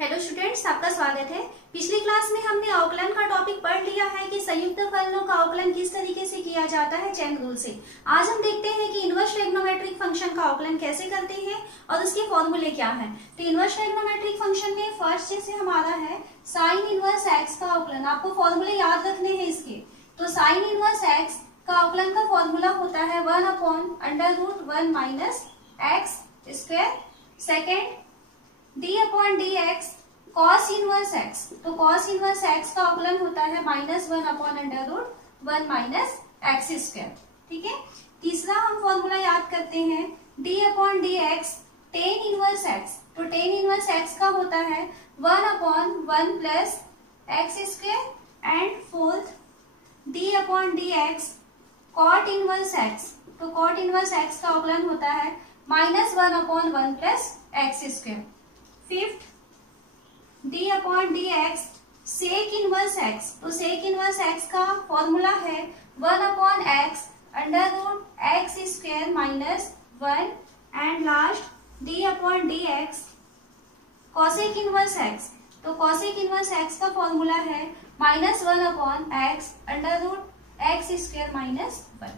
Hello students, आपका स्वागत है। पिछली क्लास में हमने अवकलन का टॉपिक पढ़ लिया है कि संयुक्त फलनों का अवकलन किस तरीके से किया जाता है चेन रूल से। आज हम देखते हैं कि इनवर्स ट्रिग्नोमेट्रिक फंक्शन का अवकलन कैसे करते हैं और उसके फॉर्मूले क्या हैं। तो इनवर्स ट्रिग्नोमेट्रिक फंक्शन में फर्स्ट जैसे हमारा है साइन इनवर्स एक्स का अवकलन। आपको फॉर्मूले याद रखने हैं इसके। तो साइन इनवर्स एक्स का अवकलन का फॉर्मूला होता है 1/√1 minus x square. Second d upon d x cos inverse x. तो कॉस इनवर्स एक्स का अवकलन होता है -1/√1 माइनस एक्स स्क्वायर। ठीक है। तीसरा हम फॉर्मूला याद करते हैं d upon d x tan inverse x. तो टेन इनवर्स एक्स का होता है 1/1 plus x square. And fourth d upon d x cot inverse x. तो कॉट इनवर्स एक्स का अवकलन होता है -1/1 plus x square. Fifth d upon d x sec inverse x. तो सेक इनवर्स एक्स का फॉर्मूला है 1/x √x square minus 1। And last d upon d x cosec inverse x. तो cosec inverse x का formula है -1/x √x square minus 1।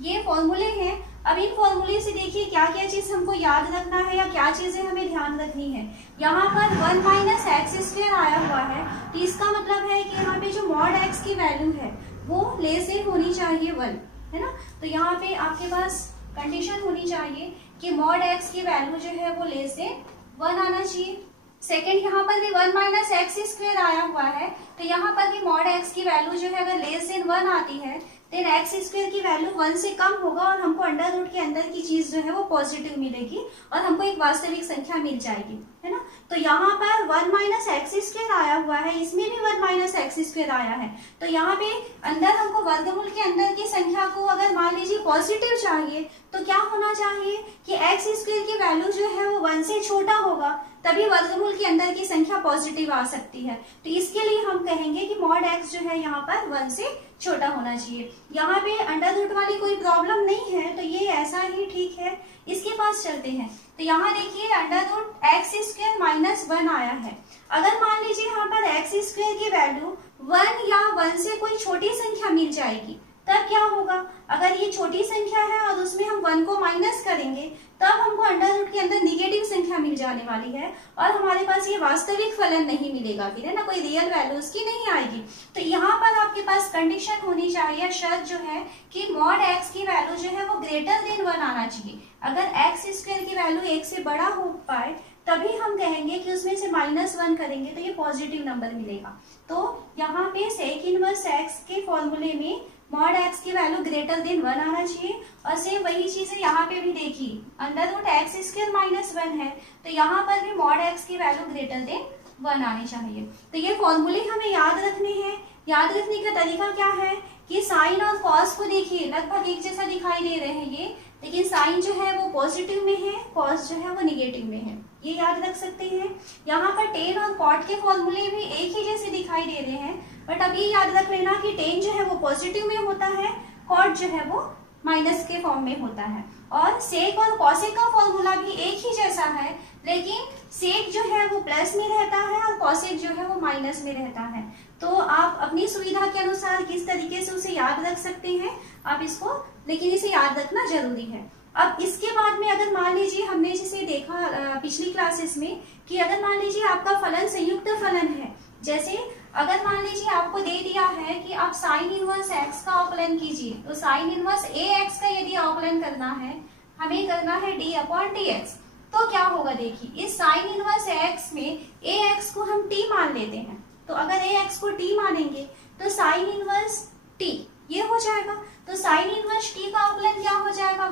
ये फॉर्मूले हैं। अब इन फॉर्मूले से देखिए क्या क्या चीज हमको याद रखना है या क्या चीजें हमें ध्यान रखनी है। यहाँ पर 1 माइनस एक्स स्क्वायर आया हुआ है, तो इसका मतलब है कि यहाँ पे जो मॉड एक्स की वैल्यू है वो लेस देन होनी चाहिए 1, है ना। तो यहाँ पे आपके पास कंडीशन होनी चाहिए कि मॉड एक्स की वैल्यू जो है वो लेस देन 1 आना चाहिए। सेकेंड, यहाँ पर भी 1 माइनस एक्स स्क्वायर आया हुआ है, तो यहाँ पर भी मॉड एक्स की वैल्यू जो है अगर लेस देन 1 आती है देन एक्स स्क्वायर की वैल्यू 1 से कम होगा और हमको अंडर रूट के अंदर की चीज जो है वो पॉजिटिव मिलेगी और हमको एक वास्तविक संख्या मिल जाएगी, है ना। तो यहाँ पर 1 माइनस एक्स स्क्वायर आया हुआ है, इसमें भी 1 माइनस एक्स स्क्वायर आया है। तो यहाँ पे अंदर हमको वर्गमूल के अंदर की संख्या को अगर मान लीजिए पॉजिटिव चाहिए तो क्या होना चाहिए कि एक्स स्क्वायर की वैल्यू जो है वो 1 से छोटा होगा, तभी वर्गमूल के अंदर की संख्या पॉजिटिव आ सकती है। तो इसके लिए हम कहेंगे कि मॉड एक्स जो है यहाँ पर 1 से छोटा होना चाहिए। यहाँ पे अंडर रूट वाली कोई प्रॉब्लम नहीं है, तो ये ऐसा ही ठीक है। इसके पास चलते हैं। तो यहाँ देखिए under root x square minus 1 आया है। अगर मान लीजिए यहाँ पर एक्स स्क्वायर की वैल्यू 1 या 1 से कोई छोटी संख्या मिल जाएगी, तब क्या होगा। अगर ये छोटी संख्या है और उसमें हम 1 को माइनस करेंगे तब हमको अंडर रूट के अंदर निगेटिव संख्या मिल जाने वाली है और हमारे पास ये वास्तविक फलन नहीं मिलेगा, फिर है ना, कोई रियल वैल्यू उसकी नहीं आएगी। तो यहाँ पर आपके पास कंडीशन होनी चाहिए, शर्त जो है कि मॉड एक्स की वैल्यू जो है वो ग्रेटर देन 1 आना चाहिए। अगर एक्स स्क्वायर की वैल्यू 1 से बड़ा हो पाए तभी हम कहेंगे कि उसमें से -1 करेंगे तो ये पॉजिटिव नंबर मिलेगा। तो यहाँ पे सेक इनवर्स एक्स के फॉर्मूले में मॉड एक्स की वैल्यू ग्रेटर देन 1 आना चाहिए। और सेम वही चीज है यहाँ पे भी देखिए, under root x square minus 1 है, तो यहाँ पर भी मॉड एक्स की वैल्यू ग्रेटर देन 1 आनी चाहिए। तो ये फॉर्मूले हमें याद रखने हैं। याद रखने का तरीका क्या है कि साइन और कॉस को देखिए लगभग एक जैसा दिखाई दे रहे हैं ये, लेकिन साइन जो है वो पॉजिटिव में है, कॉस जो है वो निगेटिव में है, ये याद रख सकते हैं। यहाँ पर टेन और कॉट के फॉर्मूले भी एक ही जैसे दिखाई दे रहे हैं, बट अब ये याद रख लेना कि टेन जो है वो पॉजिटिव में होता है, कॉट जो है वो माइनस के फॉर्म में होता है। और सेक और कॉसेक का फॉर्मूला भी एक ही जैसा है, लेकिन सेक जो है वो प्लस में रहता है और कॉसेक जो है वो माइनस में रहता है। तो आप अपनी सुविधा के अनुसार किस तरीके से उसे याद रख सकते हैं आप इसको, लेकिन इसे याद रखना जरूरी है। अब इसके बाद में अगर मान लीजिए हमने जिसे देखा पिछली क्लासेस में कि अगर मान लीजिए आपका फलन संयुक्त फलन है, जैसे अगर मान लीजिए आपको दे दिया है कि आप साइन इनवर्स एक्स का अवकलन कीजिए, तो साइन इनवर्स ए एक्स का यदि अवकलन करना है, हमें करना है डी अपॉन डी एक्स, तो क्या होगा देखिए, इस साइन इनवर्स एक्स में ए एक्स को हम टी मान लेते हैं। तो अगर ए एक्स को टी मानेंगे तो साइन इनवर्स टी ये हो जाएगा। तो साइन इनवर्स टी का अवकलन क्या हो जाएगा,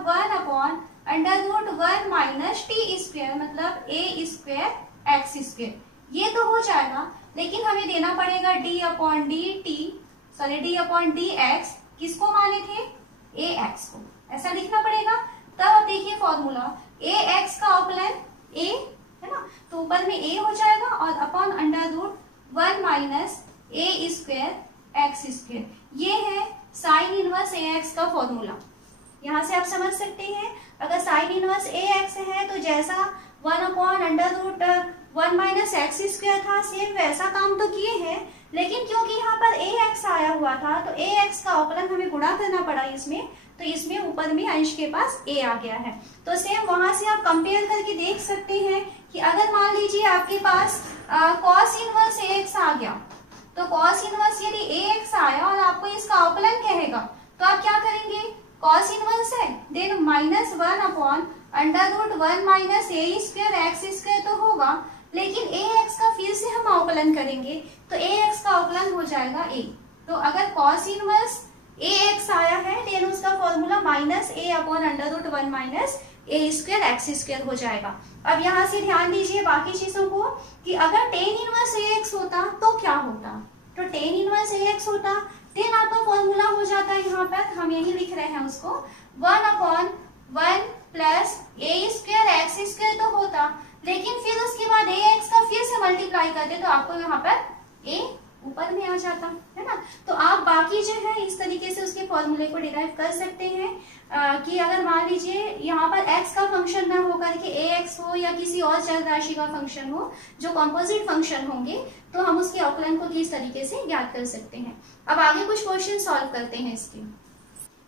1/√1 माइनस टी स्क्वायर, मतलब ए स्क्वायर एक्स स्क्वायर, ये तो हो जाएगा। लेकिन हमें देना पड़ेगा डी अपॉन डी एक्स, किसको माने थे, ए एक्स को, ऐसा लिखना पड़ेगा। तब अब देखिए फॉर्मूला ए एक्स का अवकलन ए है ना, तो ऊपर में ए हो जाएगा और upon √1 minus a square x square, ये है साइन इनवर्स ए एक्स का फॉर्मूला। यहाँ से आप समझ सकते हैं अगर साइन इनवर्स ए एक्स है तो जैसा 1/√1 1 माइनस एक्स स्क्वायर था, सेम वैसा काम तो किए हैं, लेकिन क्योंकि यहाँ पर ए एक्स आया हुआ था तो ए एक्स का अवकलन हमें गुणा करना पड़ा इसमें, तो इसमें ऊपर में अंश के पास ए आ गया है। तो सेम वहां से आप कंपेयर करके देख सकते हैं कि अगर मान लीजिए आपके पास कॉस इनवर्स ए एक्स आ गया, तो कॉस इनवर्स यदि ए एक्स आया और आपको इसका अवकलन कहेगा तो आप क्या करेंगे, कॉस इनवर्स है then minus 1 upon under root 1 minus a square x square तो होगा, लेकिन ए एक्स का फिर से हम अवकलन करेंगे तो ए एक्स का अवकलन हो जाएगा ए। तो अगर कॉस इनवर्स ए एक्स आया है देन उसका formula minus A upon under root 1 minus a square x square हो जाएगा। अब यहाँ से ध्यान दीजिए बाकी चीजों को कि अगर टेन इनवर्स ए एक्स होता तो क्या होता, तो टेन इनवर्स ए एक्स होता देन आपका फॉर्मूला हो जाता है, यहाँ पर हम यही लिख रहे हैं उसको 1 अपॉन 1 प्लस ए स्क्वायर एक्स स्क्वायर तो होता, लेकिन फिर उसके बाद ए एक्स का फिर से मल्टीप्लाई करते तो आपको यहाँ पर ए ऊपर में आ जाता है ना। तो आप बाकी जो है इस तरीके से उसके फॉर्मूले को डिराइव कर सकते हैं कि अगर मान लीजिए यहाँ पर x का फंक्शन ना होकर के ए एक्स हो या किसी और चर राशि का फंक्शन हो जो कंपोजिट फंक्शन होंगे, तो हम उसके अवकलन को किस तरीके से ज्ञात कर सकते हैं। अब आगे कुछ क्वेश्चन सॉल्व करते हैं इसके।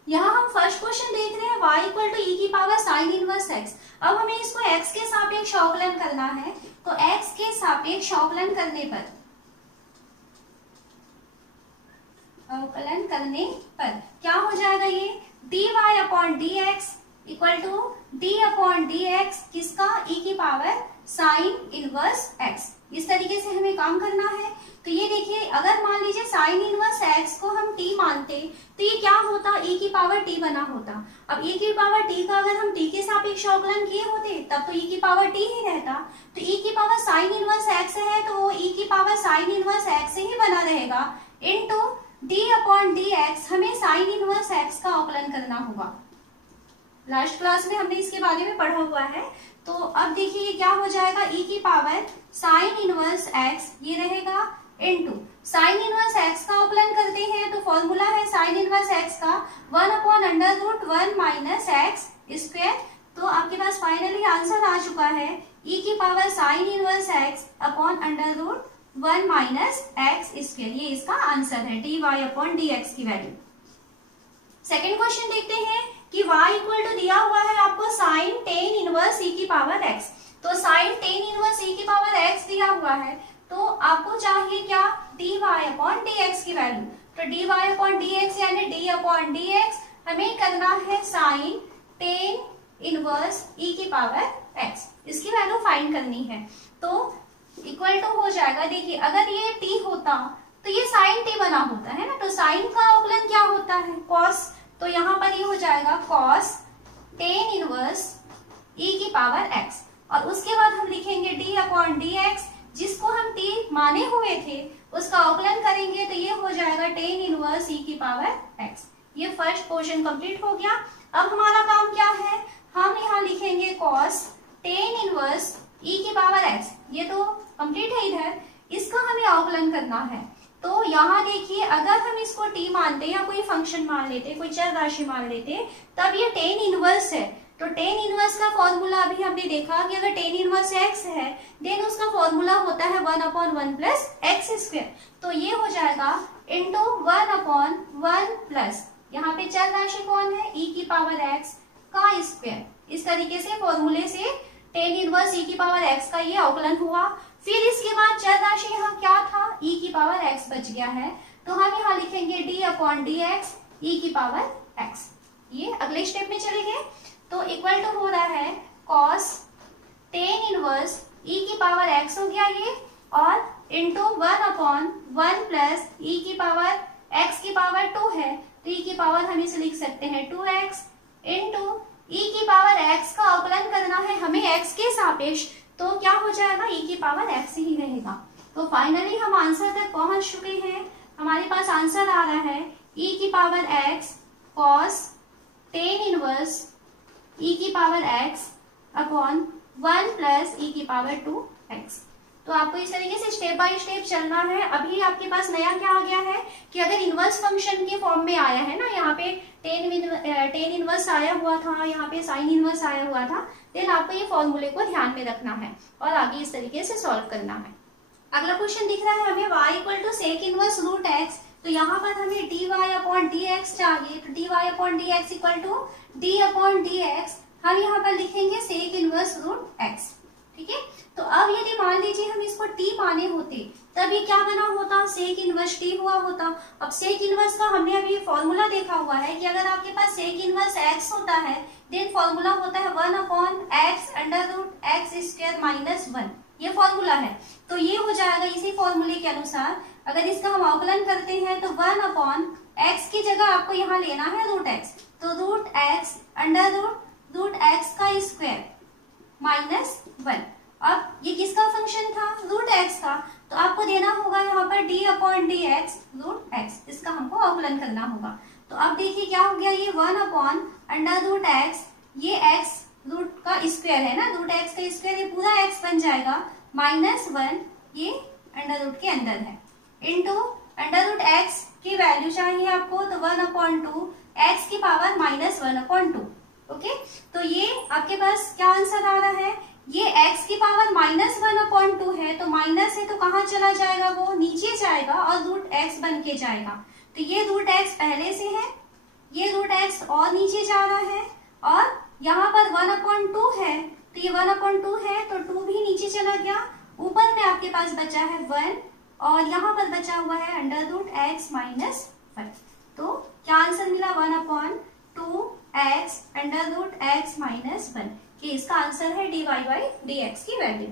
यहाँ हम फर्स्ट क्वेश्चन देख रहे हैं y इक्वल टू ई की पावर साइन इनवर्स x। अब हमें इसको x के सापेक्ष अवकलन करना है, तो x के सापेक्ष अवकलन करने पर क्या हो जाएगा, ये dy upon d x equal to d upon d x किसका, e की पावर साइन इनवर्स x। इस तरीके से हमें काम करना है। तो ये देखिए अगर मान लीजिए साइन इनवर्स x को हम t मानते तो ये क्या होता, e की पावर t बना होता। अब e की पावर t का अगर हम t के सापेक्ष अवकलन किए होते तब तो e की पावर t ही रहता। तो e की पावर साइन इनवर्स x है तो वो e की पावर साइन इनवर्स x से ही बना रहेगा into d upon d x, हमें साइन इनवर्स x का अवकलन करना होगा। लास्ट क्लास में हमने इसके बारे में पढ़ा हुआ है। तो अब देखिए ये क्या हो जाएगा, e की पावर साइन इनवर्स x ये रहेगा इनटू साइन इनवर्स x का अवकलन करते हैं तो फॉर्मूला है साइन इनवर्स x का 1 upon under root 1 minus x square. तो आपके पास फाइनली आंसर आ चुका है e की power sine inverse x upon under root 1 minus x square, ये इसका आंसर है dy अपॉन dx की वैल्यू। सेकेंड क्वेश्चन देखते हैं कि y इक्वल टू दिया हुआ है आपको साइन टेन इनवर्स e की पावर x। तो साइन टेन इनवर्स e की पावर x दिया हुआ है तो आपको चाहिए क्या, dy अपॉन dx की वैल्यू। तो dy अपॉन dx यानी d अपॉन dx हमें करना है साइन टेन इनवर्स e की पावर x, इसकी वैल्यू फाइंड करनी है। तो इक्वल टू हो जाएगा, देखिए अगर ये t होता तो ये साइन t बना होता है ना, तो साइन का अवकलन क्या होता है, कॉस। तो यहाँ पर ये हो जाएगा कॉस टेन इनवर्स e की पावर x और उसके बाद हम लिखेंगे d अपॉन डी एक्स, जिसको हम t माने हुए थे उसका अवकलन करेंगे तो ये हो जाएगा टेन इनवर्स e की पावर x। ये फर्स्ट पोर्शन कंप्लीट हो गया। अब हमारा काम क्या है, हम यहाँ लिखेंगे कॉस टेन इनवर्स e की पावर x, ये तो कंप्लीट है इधर, इसका हमें अवकलन करना है। तो यहाँ देखिए अगर हम इसको t मानते या कोई फंक्शन मान लेते, कोई चर राशि मान लेते, तब ये टेन इनवर्स है। तो टेन इनवर्स का फॉर्मूला अभी हमने देखा कि अगर टेन इनवर्स x है देन उसका फॉर्मूला होता है 1 अपॉन 1 प्लस एक्स स्क्वायर। तो ये हो जाएगा इंटू 1 अपॉन 1 प्लस, यहाँ पे चर राशि कौन है, e की पावर x का स्क्वायर। इस तरीके से फॉर्मूले से टेन इनवर्स e की पावर x का ये अवकलन हुआ। फिर इसके बाद चर राशि यहाँ क्या था, e की पावर x बच गया है, तो हम यहाँ लिखेंगे d upon d x e की पावर x। ये अगले स्टेप में चले गए तो इक्वल टू हो रहा है cos टेन इनवर्स e की पावर x हो गया ये, और इंटू 1 अपॉन 1 प्लस e की पावर x की पावर 2 है तो e की पावर हम इसे लिख सकते हैं 2x इंटू e की पावर x का अवकलन करना है हमें x के सापेक्ष, तो क्या हो जाएगा e की पावर x ही रहेगा। तो फाइनली हम आंसर तक पहुंच चुके हैं। हमारे पास आंसर आ रहा है e की power x cos tan inverse e की power x upon 1 plus e की पावर 2x। तो आपको इस तरीके से स्टेप बाय स्टेप चलना है। अभी आपके पास नया क्या आ गया है कि अगर इनवर्स फंक्शन के फॉर्म में आया है ना, यहाँ पे टेन इनवर्स आया हुआ था, यहाँ पे साइन इनवर्स आया हुआ था, देन आपको ये फॉर्मूले को ध्यान में रखना है और आगे इस तरीके से सॉल्व करना है। अगला क्वेश्चन दिख रहा है हमें y equal to sec inverse root x. तो यहाँ पर हमें dy अपॉन डी एक्स चाहिए, तो dy upon d x equal to d upon d x, हम यहाँ पर लिखेंगे सेक इनवर्स रूट एक्स। ठीक है, तो अब यदि मान लीजिए हम इसको t माने होते तब ये क्या बना होता, सेक इनवर्स t हुआ होता। अब सेक इनवर्स का हमने अभी फॉर्मूला देखा हुआ है कि अगर आपके पास सेक इनवर्स x होता है देन फॉर्मूला होता है 1 upon x under root x square minus 1, ये फॉर्मूला है। तो ये हो जाएगा इसी फॉर्मूले के अनुसार, अगर इसका हम अवकलन करते हैं तो 1 अपॉन एक्स की जगह आपको यहाँ लेना है रूट एक्स, तो root x under root x का स्क्वायर माइनस 1। अब ये किसका फंक्शन था, रूट एक्स का, तो आपको देना होगा यहाँ पर d upon d x root x, इसका हमको अवकलन करना होगा। तो अब देखिए क्या हो गया, ये 1 अपॉन अंडर रूट एक्स, ये x रूट का स्क्वायर है ना, रूट एक्स का स्क्वायर, ये पूरा x बन जाएगा माइनस 1, ये अंडर रूट के अंदर है, इनटू अंडर रूट एक्स की वैल्यू चाहिए आपको, तो 1 अपॉन टू एक्स की power minus 1 upon to. Okay, तो ये आपके पास क्या आंसर आ रहा है, ये x की पावर माइनस 1 अपॉन टू है, तो माइनस है तो कहाँ चला जाएगा, वो नीचे जाएगा और रूट x बन के जाएगा। तो ये रूट x पहले से है, ये रूट x और नीचे जा रहा है, और यहाँ पर 1 अपॉन टू है, तो ये 1 अपॉन टू है तो 2 भी नीचे चला गया, ऊपर में आपके पास बचा है 1 और यहाँ पर बचा हुआ है अंडर रूट एक्स माइनस 1। तो क्या आंसर मिला, 1 upon two x under root x minus 1, कि इसका आंसर है dy बाई डी एक्स की वैल्यू।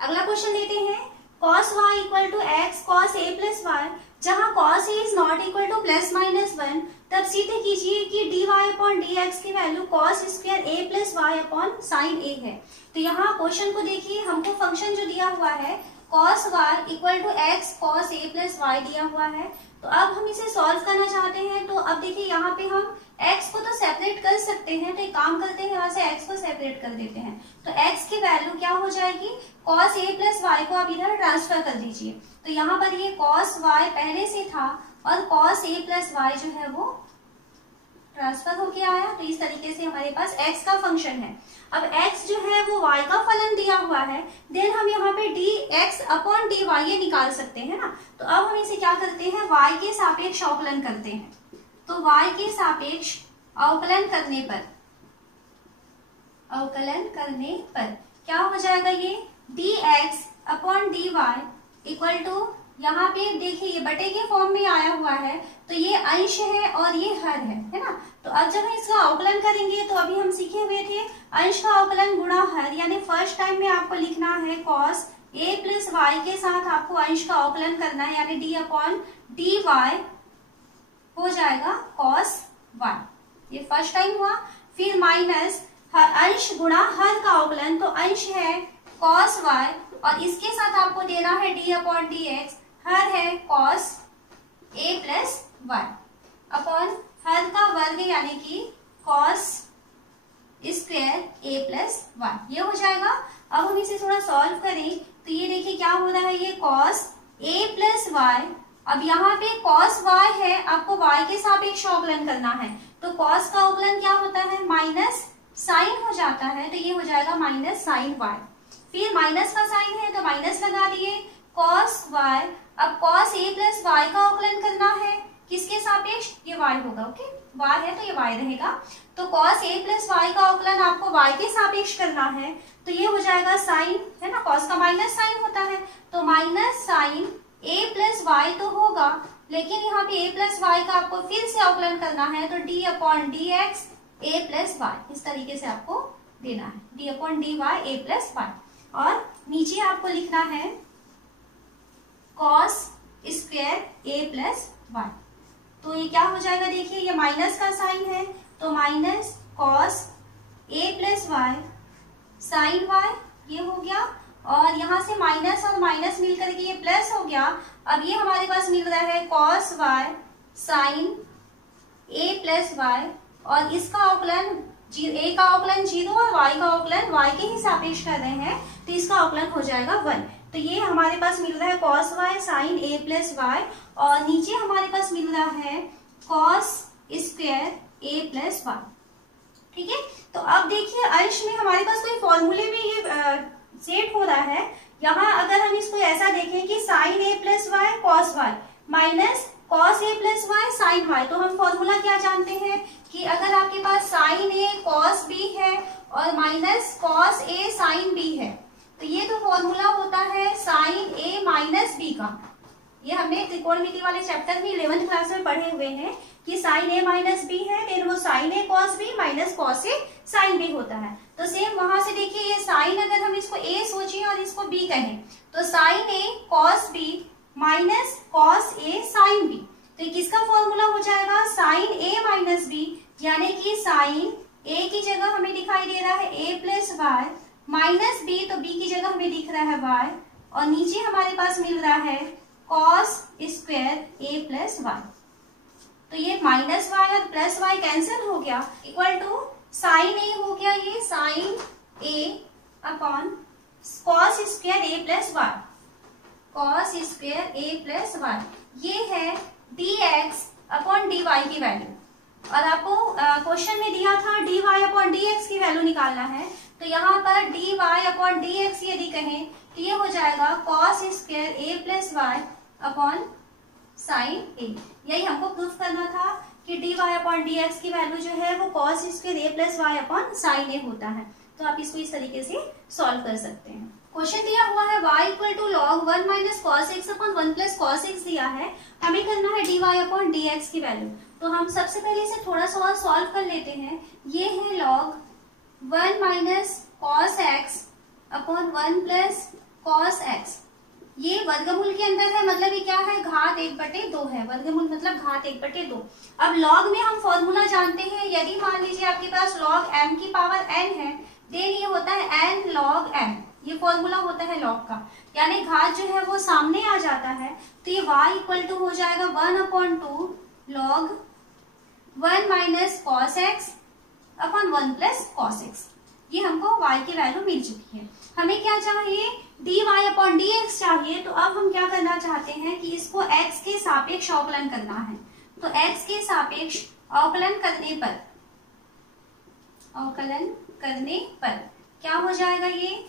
अगला क्वेश्चन लेते हैं, cos y equal to x cos a plus y, जहाँ cos a is not equal to plus minus 1, तब सीधे कीजिए कि dy अपॉन डी एक्स की value cos square a plus y upon sine a है। तो यहाँ क्वेश्चन को देखिए, हमको फंक्शन जो दिया हुआ है cos y equal to x cos a plus y दिया हुआ है। तो अब हम इसे सॉल्व करना चाहते हैं, तो अब देखिए यहाँ पे हम x को तो सेपरेट कर सकते हैं, तो एक काम करते हैं, यहाँ से x को सेपरेट कर देते हैं, तो x की वैल्यू क्या हो जाएगी, cos a प्लस वाई को आप इधर ट्रांसफर कर दीजिए। तो यहाँ पर ये cos y पहले से था और cos a प्लस वाई जो है वो ट्रांसफर होके आया, तो इस तरीके से हमारे पास x का फंक्शन है। अब x जो है वो y का फलन दिया हुआ है, देन हम यहाँ पे dx अपॉन dy ये निकाल सकते हैं ना। तो अब हम इसे क्या करते हैं, y के सापेक्ष अवकलन करते हैं। तो y के सापेक्ष अवकलन करने पर क्या हो जाएगा, ये dx upon dy equal to, यहाँ पे देखिए ये बटे के फॉर्म में आया हुआ है, तो ये अंश है और ये हर है ना। तो अब जब हम इसका अवकलन करेंगे, तो अभी हम सीखे हुए थे अंश का अवकलन गुणा हर, यानी फर्स्ट टाइम में आपको लिखना है cos a प्लस वाई के साथ आपको अंश का अवकलन करना है, यानी d अपॉन डी वाई हो जाएगा cos y, ये फर्स्ट टाइम हुआ। फिर माइनस अंश गुणा हर का अवकलन, तो अंश है cos y और इसके साथ आपको देना है d अपॉन डी एक्स, हर है cos a plus y upon हर का वर्ग यानी कि cos square a plus y, ये हो जाएगा। अब हम इसे थोड़ा सॉल्व करें, तो ये देखिए क्या हो रहा है, ये cos a प्लस वाई, अब यहाँ पे cos y है, आपको y के सापेक्ष अवकलन करना है, तो cos का अवकलन क्या होता है, माइनस साइन हो जाता है, तो ये हो जाएगा माइनस साइन y। फिर माइनस का साइन है तो माइनस लगा दिए, cos y, अब cos a प्लस वाई का अवकलन करना है, किसके सापेक्ष, ये y होगा। ओके, y है तो ये y रहेगा, तो cos a प्लस वाई का अवकलन आपको y के सापेक्ष करना है, तो ये हो जाएगा साइन है ना, cos का माइनस साइन होता है, तो minus sine a plus y तो होगा, लेकिन यहाँ पे a प्लस वाई का आपको फिर से अवकलन करना है, तो d upon d x a plus y, इस तरीके से आपको देना है, d upon d y a plus y, और नीचे आपको लिखना है cos square a plus y. तो ये क्या हो जाएगा, देखिए ये माइनस का साइन है, तो minus cos a plus y sine y, ये हो गया, और यहाँ से माइनस और माइनस मिल करके ये प्लस हो गया। अब ये हमारे पास मिल रहा है cos y sine a plus y, और इसका अवकलन a का अवकलन 0 और y का अवकलन y के ही सापेक्ष कर रहे हैं, तो इसका अवकलन हो जाएगा 1। तो ये हमारे पास मिल रहा है cos y sine a plus y, और नीचे हमारे पास मिल रहा है cos square a plus y. ठीक है, तो अब देखिए अंश में हमारे पास कोई फॉर्मूले में ये सेट हो रहा है। यहाँ अगर हम इसको ऐसा देखें कि sine a plus y cos y minus cos a plus y sine y, तो हम फॉर्मूला क्या जानते हैं कि अगर आपके पास साइन a कॉस b है और minus cos a sine b है, तो ये तो फॉर्मूला होता है साइन a माइनस b का। ये हमने त्रिकोणमिति वाले चैप्टर में 11th क्लास में पढ़े हुए हैं कि साइन a माइनस b है, देन वो sine a cos b minus cos a sine b होता है। तो सेम वहां से देखिए ये साइन, अगर हम इसको a सोचें और इसको b कहें, तो sine a cos b minus cos a sine b, तो किसका फॉर्मूला हो जाएगा साइन a माइनस b, यानी कि साइन a की जगह हमें दिखाई दे रहा है a plus y minus b, तो b की जगह हमें दिख रहा है y, और नीचे हमारे पास मिल रहा है cos square a plus y. तो ये माइनस वाई और प्लस वाई कैंसिल हो गया, इक्वल टू साइन a हो गया ये sine a upon cos square a plus y, cos square a plus y. ये है dx अपॉन dy की वैल्यू, और आपको क्वेश्चन में दिया था dy अपॉन dx की वैल्यू निकालना है। तो यहाँ पर dy अपॉन dx यदि कहें तो ये हो जाएगा cos square a plus y upon sine a। यही हमको प्रूफ करना था कि dy अपॉन dx की वैल्यू जो है वो cos square a plus y upon sine a होता है। तो आप इसको इस तरीके से सॉल्व कर सकते हैं। क्वेश्चन दिया हुआ है y equal to log 1 minus cos x upon 1 plus cos x दिया है, हमें करना है dy अपॉन dx की वैल्यू। तो हम सबसे पहले इसे थोड़ा सा और सॉल्व कर लेते हैं। ये है log 1 minus cos x upon 1 plus cos x, ये वर्गमूल के अंदर है, मतलब ये क्या है घात 1/2 है, वर्गमूल मतलब घात 1/2। अब लॉग में हम फॉर्मूला जानते हैं, यदि मान लीजिए आपके पास लॉग m की पावर n है, देन ये होता है n log m, ये फॉर्मूला होता है लॉग का, यानी घात जो है वो सामने आ जाता है। तो ये y इक्वल टू हो जाएगा 1/2 log 1 minus cos x upon 1 plus cos x. ये हमको y की वैल्यू मिल चुकी है। हमें क्या चाहिए dy अपॉन dx चाहिए। तो अब हम क्या करना चाहते हैं कि इसको x के सापेक्ष अवकलन करना है। तो x के सापेक्ष अवकलन करने पर क्या हो जाएगा, ये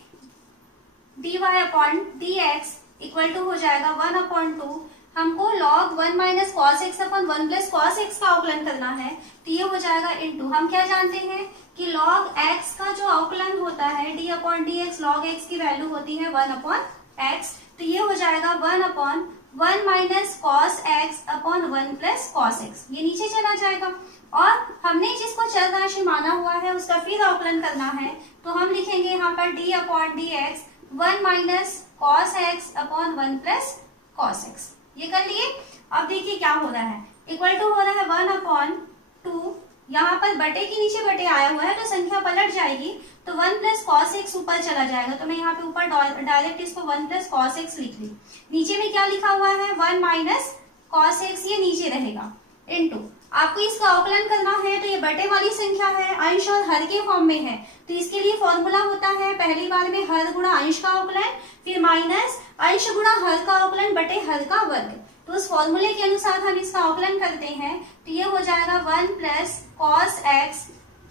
dy upon dx equal to हो जाएगा 1/2, हमको log 1 minus cos x upon 1 plus cos x का अवकलन करना है, तो ये हो जाएगा इनटू, हम क्या जानते हैं कि log x का जो अवकलन होता है d upon d x, log x की वैल्यू होती है 1 अपॉन एक्स, तो ये हो जाएगा 1 upon 1 minus cos x upon 1 plus cos x, ये नीचे चला जाएगा। और हमने जिसको चर राशि माना हुआ है उसका फिर अवकलन करना है, तो हम लिखेंगे यहाँ पर d upon d x 1 minus cos x upon 1 plus cos x, ये कर लिए। अब देखिए क्या हो रहा है, इक्वल टू हो रहा है 1/2, यहाँ पर बटे के नीचे बटे आया हुआ है तो संख्या पलट जाएगी, तो 1 प्लस कॉस एक्स ऊपर चला जाएगा, तो मैं यहाँ पे ऊपर डायरेक्ट इसको 1 प्लस कॉस एक्स लिख ली। नीचे में क्या लिखा हुआ है 1 माइनस कॉस एक्स, ये नीचे रहेगा इनटू, आपको इसका अवकलन करना है तो ये बटे वाली संख्या है, अंश और हर के फॉर्म में है, तो इसके लिए फॉर्मूला होता है पहली बार में हर गुणा अंश का अवकलन, फिर माइनस अंश गुणा हर का अवकलन बटे हर का वर्ग। तो उस फॉर्मूले के अनुसार हम इसका अवकलन करते हैं, तो ये हो जाएगा 1 plus cos x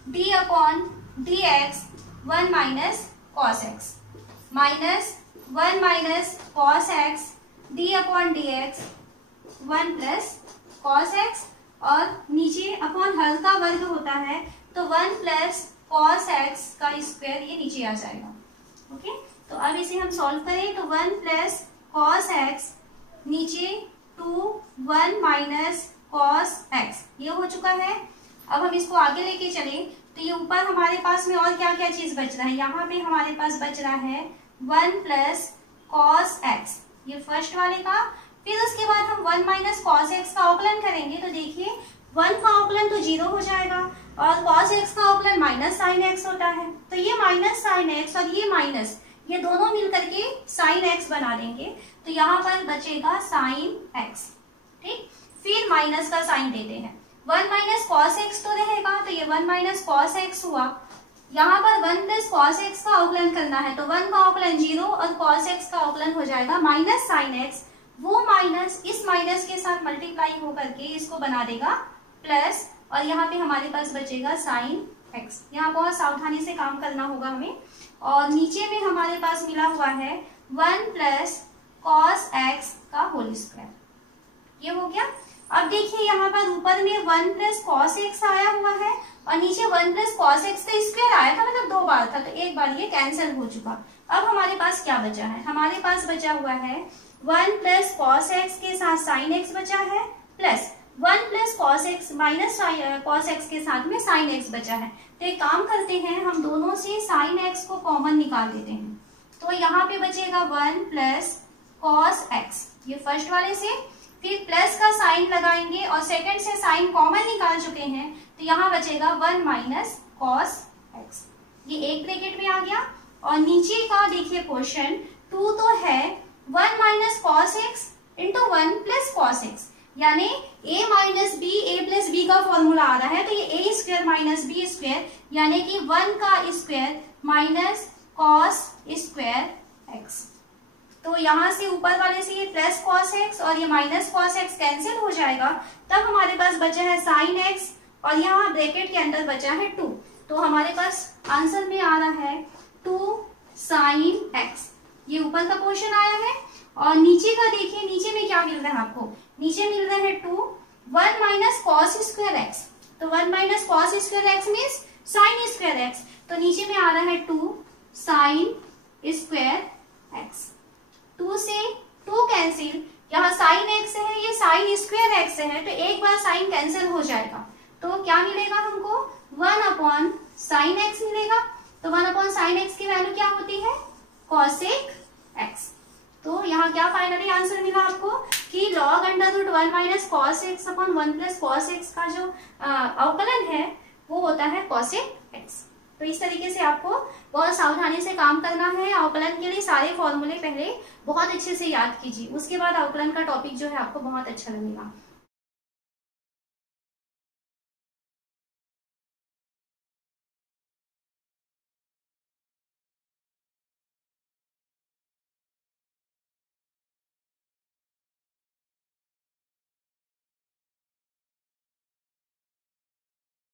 D upon d x 1 minus cos x, minus 1 minus cos x D upon d x 1 plus cos x, और नीचे अपॉन हर का वर्ग होता है, तो 1 प्लस कॉस एक्स का स्क्वायर, ये नीचे आ जाएगा। ओके, तो अब इसे हम सॉल्व करें तो 1 प्लस कॉस एक्स नीचे 2 1 माइनस कॉस एक्स, ये हो चुका है। अब हम इसको आगे लेके चले तो ये ऊपर हमारे पास में और क्या क्या चीज बच रहा है, यहाँ पे हमारे पास बच रहा है 1 प्लस कॉस एक्स, ये फर्स्ट वाले का। फिर उसके बाद हम 1 माइनस कॉस एक्स का अवकलन करेंगे, तो देखिए 1 का अवकलन तो 0 हो जाएगा, और कॉस एक्स का अवकलन माइनस साइन एक्स होता है, तो ये माइनस साइन एक्स और ये माइनस, ये दोनों मिलकर के साइन एक्स बना देंगे, तो यहाँ पर बचेगा साइन एक्स। ठीक, फिर माइनस का साइन देते हैं, 1 माइनस कॉस एक्स तो रहेगा, तो ये 1 माइनस कॉस एक्स हुआ, यहाँ पर 1 प्लस कॉस एक्स का अवकलन करना है, तो 1 का अवकलन 0 और कॉस एक्स का अवकलन हो जाएगा माइनस साइन एक्स। वो माइनस इस माइनस के साथ मल्टीप्लाई होकर के इसको बना देगा प्लस, और यहाँ पे हमारे पास बचेगा साइन एक्स। यहाँ बहुत सावधानी से काम करना होगा हमें। और नीचे में हमारे पास मिला हुआ है 1 प्लस कॉस एक्स का होल स्क्वायर, ये हो गया। अब देखिए यहाँ पर ऊपर में 1 प्लस कॉस एक्स आया हुआ है और नीचे 1 प्लस कॉस एक्स का स्क्वायर आया था, मतलब 2 बार था, तो एक बार ये कैंसिल हो चुका। अब हमारे पास क्या बचा है, हमारे पास बचा हुआ है 1 प्लस कॉस एक्स के साथ साइन एक्स बचा है, plus 1 plus cos x minus cos x के साथ में साइन एक्स बचा है। तो एक काम करते हैं, हम दोनों से साइन एक्स को कॉमन निकाल देते हैं। तो यहाँ पे बचेगा 1 प्लस कॉस एक्स, ये फर्स्ट वाले से, फिर प्लस का साइन लगाएंगे और सेकंड से साइन कॉमन निकाल चुके हैं, तो यहाँ बचेगा 1 माइनस कॉस एक्स, ये एक ब्रैकेट में आ गया। और नीचे का देखिए क्वेश्चन 2 तो है 1 minus cos x into 1 plus cos x, यानी a minus b, a plus b का फॉर्मूला आ रहा है, तो ये a square minus b square, यानी कि 1 का square minus cos square x. तो यहाँ से ऊपर वाले से ये प्लस कॉस एक्स और ये माइनस कॉस एक्स कैंसिल हो जाएगा, तब हमारे पास बचा है साइन एक्स और यहाँ ब्रैकेट के अंदर बचा है 2। तो हमारे पास आंसर में आ रहा है 2 साइन एक्स, ये ऊपर का क्वेश्चन आया है। और नीचे का देखिए, नीचे में क्या मिल रहा है आपको, नीचे मिल रहा है 2 1 माइनस कॉस स्क्वायर एक्स, तो 1 minus cos square x means sine square x, तो नीचे में आ रहा है 2 साइन स्क्वायर एक्स। 2 से 2 कैंसिल, यहाँ साइन एक्स है, ये साइन स्क्वायर एक्स है, तो एक बार साइन कैंसिल हो जाएगा, तो क्या मिलेगा हमको 1 अपॉन साइन एक्स मिलेगा। तो 1 अपॉन साइन एक्स की वैल्यू क्या होती है, कॉसेक एक्स। तो यहाँ क्या फाइनली आंसर मिला आपको कि log under root 1 minus cos x upon 1 plus cos x का जो अवकलन है वो होता है कॉसेक एक्स। तो इस तरीके से आपको बहुत सावधानी से काम करना है। अवकलन के लिए सारे फॉर्मूले पहले बहुत अच्छे से याद कीजिए, उसके बाद अवकलन का टॉपिक जो है आपको बहुत अच्छा लगेगा।